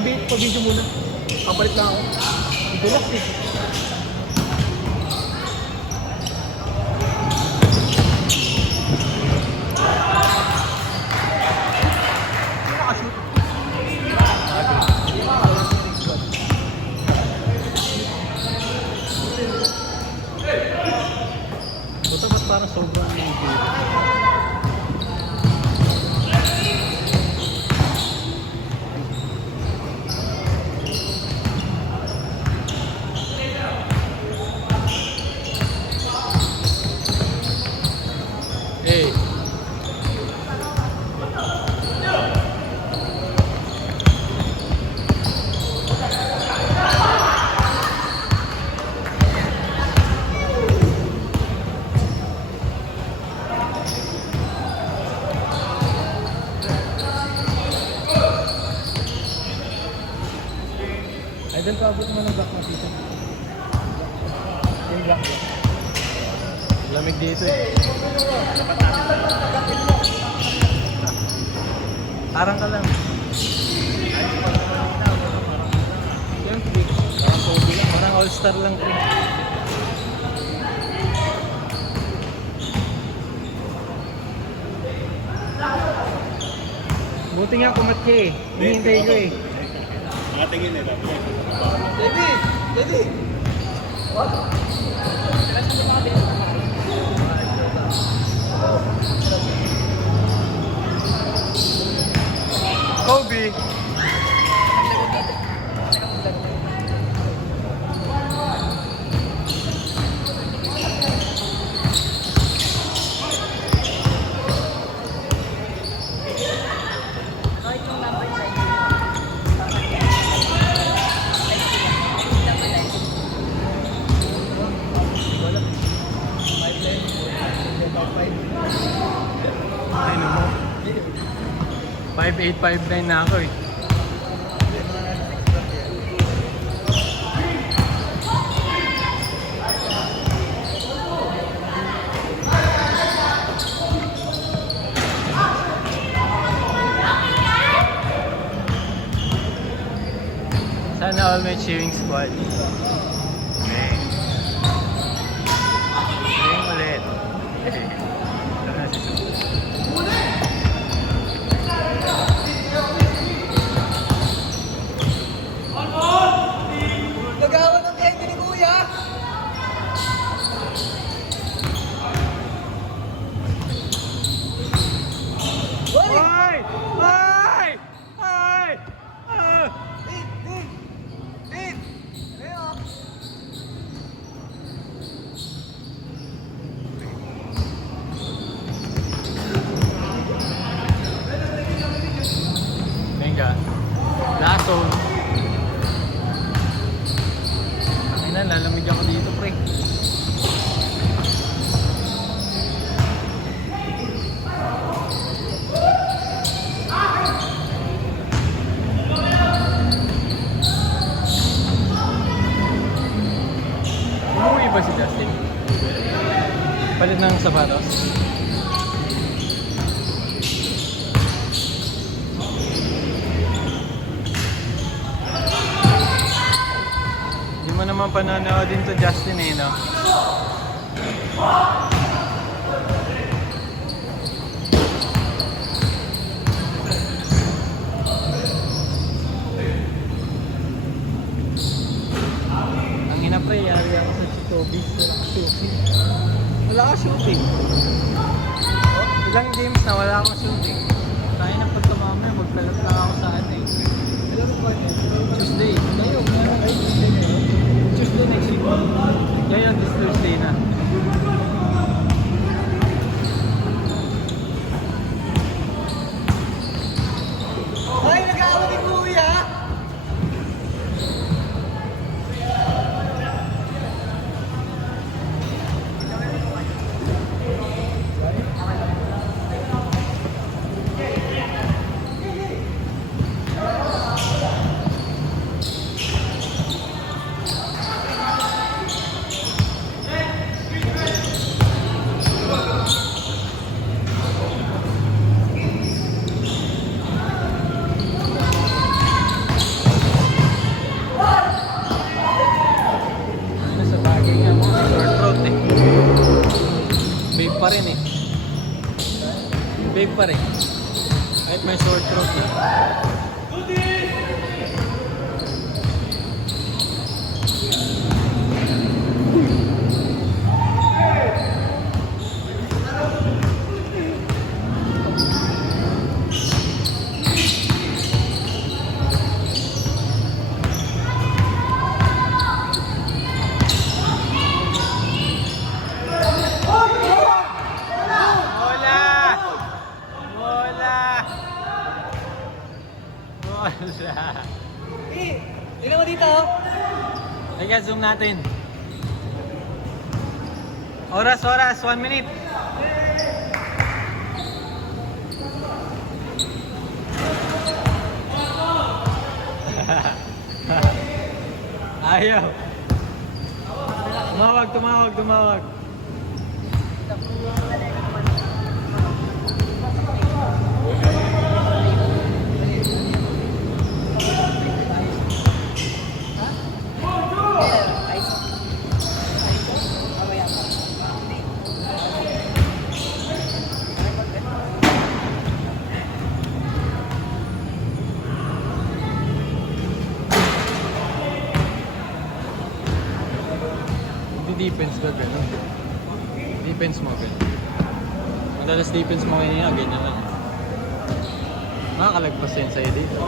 pa-video muna. Kapalit lang ako. Dulas eh. Ito ba't parang sobrang hindi? Hey. Idol, paabot mo ng block mo dito. Yung block mo. Lamig dito eh. Parang ka lang. Yan, parang tubig lang. Parang all-star lang. Buti nga kumatke eh. Hinihintay ko eh. Nakatingin eh. Ready! What? Kobe! Ay no mo. 5859 na ako eh. Sana all my cheering squad. Okay. Cheering ulit. Okay. Ito na si Su. Nagawa ng candy ni Kuya! Ay! Ay! Ay! Ah! Din! Ano yun? Venga. Laso. Ay na, lalamig ako dito, pre. Umuwi ba si Justin? Palit ng sapatos? Hindi mo naman pananood din to Justin eh, no? Ang ina pre, yari ako sa Chitobis. Wala ka shooting. Ilang games na wala akong shooting. Tayo na pagka mamaya, magpalat lang ako sa ano eh. Tuesday. Tuesday next week. Ngayon, this Thursday na. Ay, nagawa ni Kuya! pa rin. Kahit may short throat na. Bola! Bola! Bola! Tingnan mo dito. Teka, zoom natin. Oras, 1 minute. Ayaw. Tumawag. Hindi defense ka ganun. Defense mo ganun. Madalas defense mo kanina, ganyan lang. Nakakalagpas yan sa'yo dito.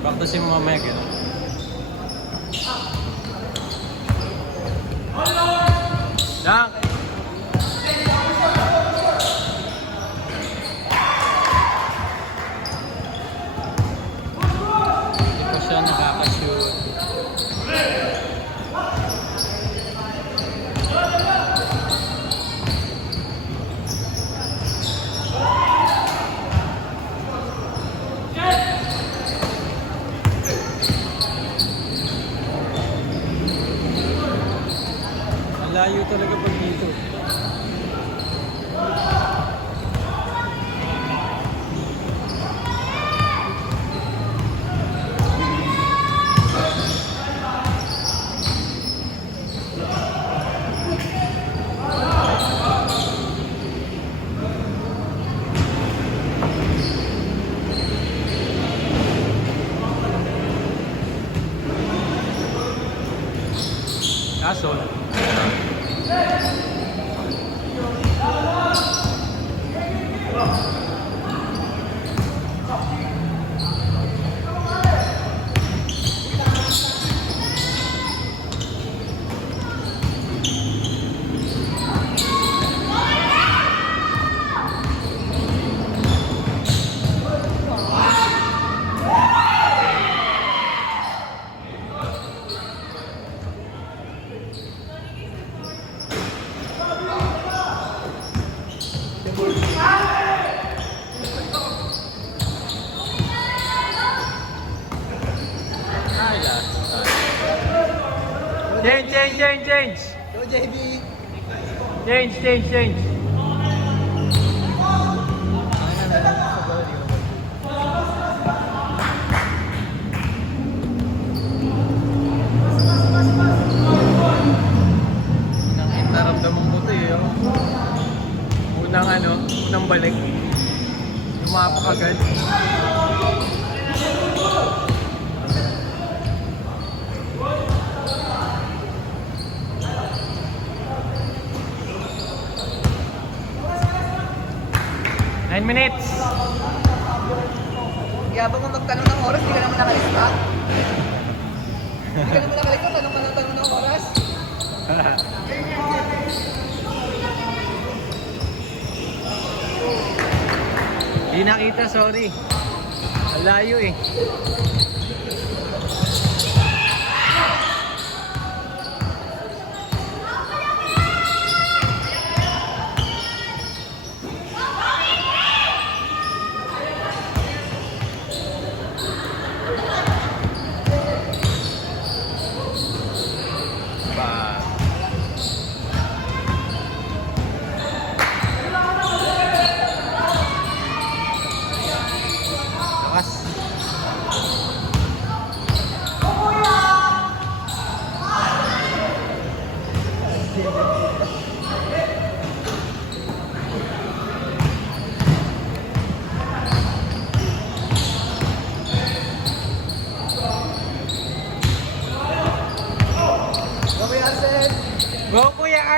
Practice mo mamaya ganun. Dunk! Hindi pa siya nakakashoot. Layo talaga pag dito. Kaso, Change! Go, JB. Change! Naramdaman ko ito eh. Unang balik. Lumapak agad. Nine minutes. Yabang mo magtanong ng oras, di ka naman nakalista. Di ka naman nakalista, tanong ng oras. Di nakita, sorry. Ang layo eh. Lakas.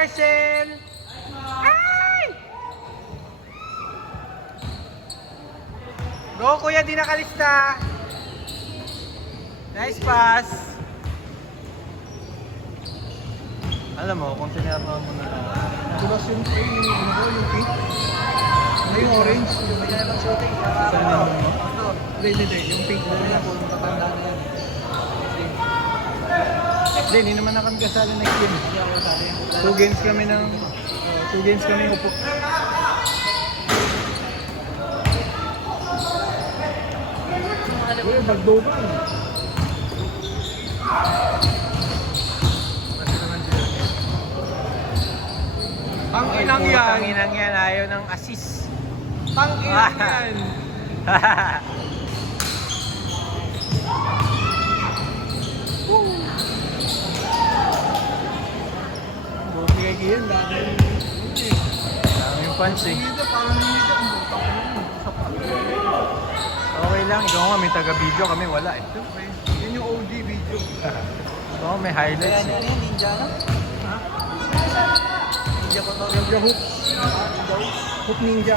Marcel! Ay! Go, kuya, di nakalista. Nice pass. Alam mo, kung tinatawag mo na lang. Diba yung pink? Ano yung orange? Yung may nalang shooting. Saan yung mo? Hindi. Yung pink na yan. Kung matatanda na yan. Hindi naman na kami kasali next game. 2 games kami ng... 2 games kami upo. Uy, bagdogan. Ang inang yan. Ang inang yan, ayaw ng assist. Ang inang yan. Buti kay Kian, dahil Daming fans eh. dito, parang dito, ang butang ko yun. Sa Okay lang, ikaw nga may taga-video kami, wala eh. Yun yung OG video. Oo, may highlights eh. yan, ninja na? Ha? Ninja ko to. Ninja hook. Hook ninja.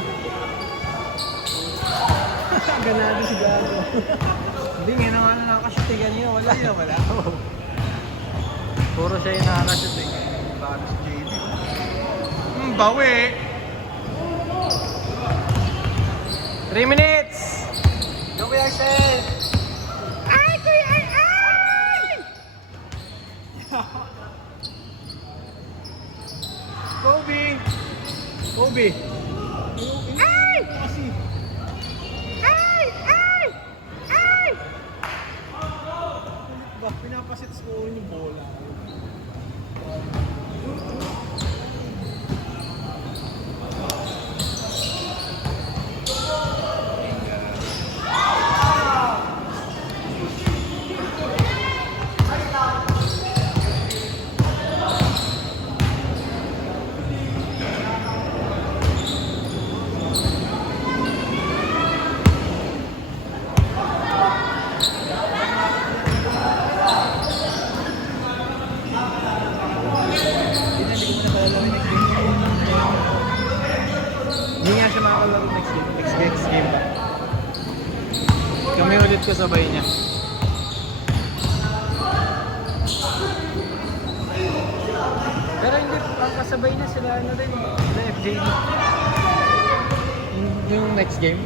Ganado si Galo. Hindi, ngayon nga na nakashoot eh, kanina wala. Wala. Puro siya yung nakakashoot eh. Bago si JD. Bawi! 3 minutes! Go, Kuya Arcel! Ay, kuya! Ay! Kobe! Kobe! Ay! Kasi. Ay! Ay! Ay! Ba, pinapasit ko yung bola. Hindi nga siya makakalaro next game. Next game ba? Kami ulit kasabay niya. Pero hindi, ang kasabay niya sila ano rin, sila FJD. Yung next game.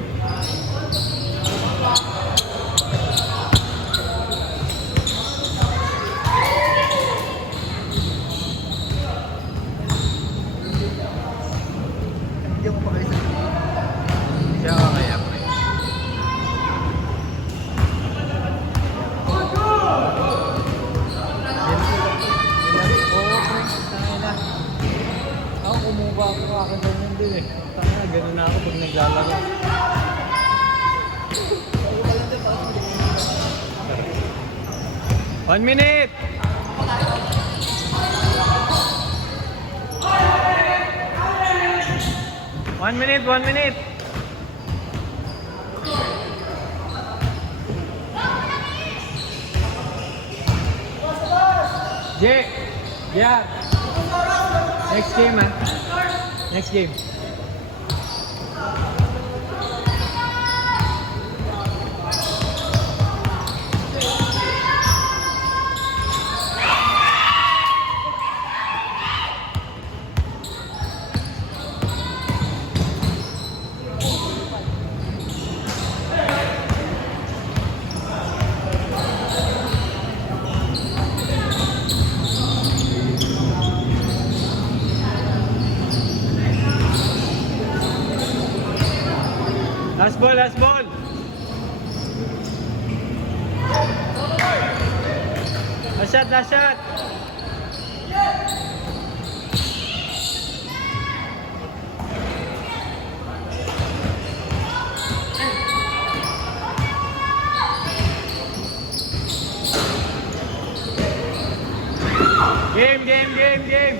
Hindi ako makaisa. Siya ka kaya pre. Oo pre, tangina. Ako kumuha ako akin ganyan din eh. Tangina, ganun na ako pag naglalaro. One minute! One minute! Jay! Yeah! Next game ah. Next game. Last ball! Last shot! Game!